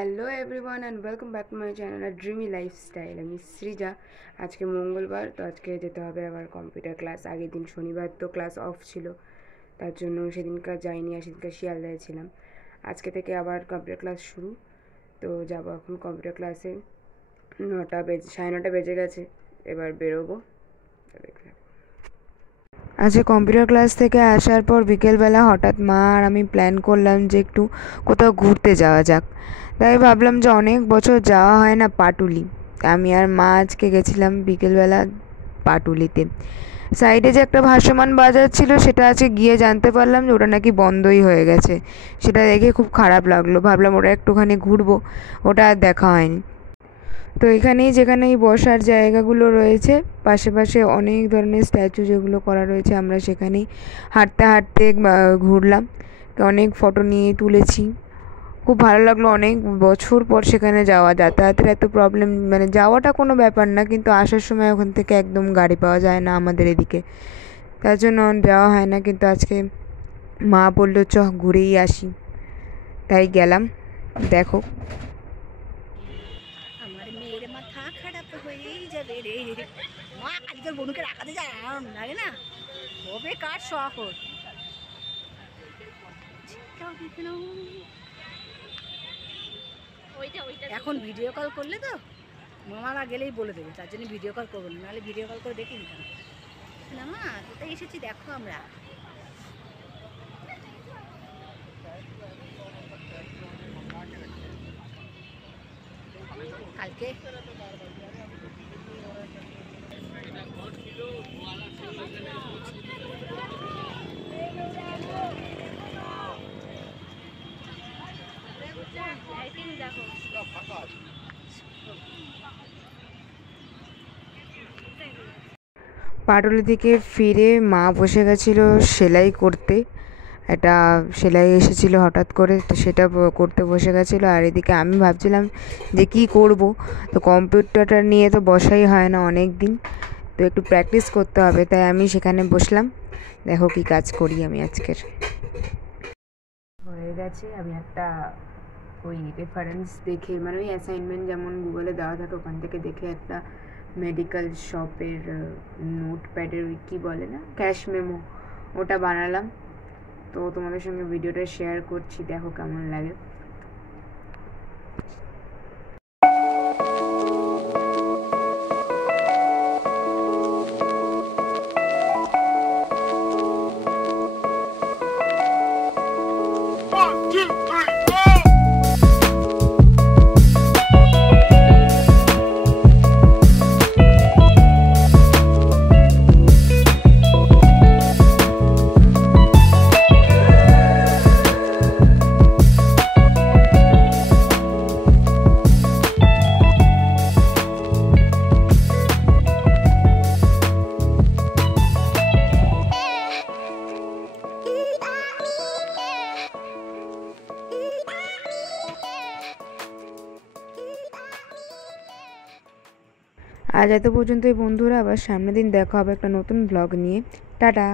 Hello everyone and welcome back to my channel আর Dreamy Lifestyle. আমি সৃজা। আজকে মঙ্গলবার, তো আজকে যেতে হবে আবার কম্পিউটার ক্লাস। আগের দিন শনিবার তো ক্লাস অফ ছিল, তার জন্য সেদিনকার যাইনি, আর সেদিনকার শিয়ালদায় ছিলাম। আজকে থেকে আবার কম্পিউটার ক্লাস শুরু, তো যাবো এখন কম্পিউটার ক্লাসে। 9:30 বেজে গেছে, এবার বেরোবো। আজকে কম্পিউটার ক্লাস থেকে আসার পর বিকেলবেলা হঠাৎ মা আর আমি প্ল্যান করলাম যে একটু কোথাও ঘুরতে যাওয়া যাক। তাই ভাবলাম যে অনেক বছর যাওয়া হয় না পাটুলি। আমি আর মা আজকে গেছিলাম বিকেলবেলা পাটুলিতে। সাইডে যে একটা ভাসমান বাজার ছিল, সেটা আজকে গিয়ে জানতে পারলাম যে ওটা নাকি বন্ধই হয়ে গেছে। সেটা দেখে খুব খারাপ লাগলো, ভাবলাম ওটা একটুখানি ঘুরবো, ওটা আর দেখা হয়নি। তো এখানেই যেখানেই বসার জায়গাগুলো রয়েছে, পাশে পাশে অনেক ধরনের স্ট্যাচু যেগুলো করা রয়েছে, আমরা সেখানেই হাঁটতে হাঁটতে ঘুরলাম, অনেক ফটো নিয়ে তুলেছি। খুব ভালো লাগলো, অনেক বছর পর সেখানে যাওয়া। যাতায়াতের এত প্রবলেম, মানে যাওয়াটা কোনো ব্যাপার না, কিন্তু আসার সময় ওখান থেকে একদম গাড়ি পাওয়া যায় না আমাদের এদিকে, তার জন্য যাওয়া হয় না। কিন্তু আজকে মা বললো চ ঘুরেই আসি, তাই গেলাম। দেখো আমার মেয়ের মাথা খারাপ হয়েই যাবে রে মা, আজকাল বনুকে রাখাতে যায় আরাম লাগে না, হবে কার শহর। এখন ভিডিও কল করলে তো মামারা গেলেই বলে দেবে, তার জন্য ভিডিও কল করবো না, নাহলে ভিডিও কল করে দেখি নিতাম না। মা কোথায় এসেছি দেখো আমরা। কালকে পাটুলি থেকে ফিরে মা বসে গেছিলো সেলাই করতে। একটা সেলাই এসেছিলো হঠাৎ করে, তো সেটা করতে বসে গেছিলো। আর এদিকে আমি ভাবছিলাম যে কী করব, তো কম্পিউটারটা নিয়ে তো বসাই হয় না অনেক দিন, তো একটু প্র্যাকটিস করতে হবে, তাই আমি সেখানে বসলাম। দেখো কি কাজ করি আমি আজকের। হয়ে গেছে, আমি একটা ওই রেফারেন্স দেখে, মানে ওই অ্যাসাইনমেন্ট যেমন গুগলে দেওয়া থাকে ওখান থেকে দেখে একটা মেডিকেল শপের নোটপ্যাডের ওই কী বলে না, ক্যাশ মেমো, ওটা বানালাম। তো তোমাদের সঙ্গে ভিডিওটা শেয়ার করছি, দেখো কেমন লাগে। আজ এত পর্যন্তই বন্ধুরা, আবার সামনের দিন দেখা হবে একটা নতুন ব্লগ নিয়ে। টাটা।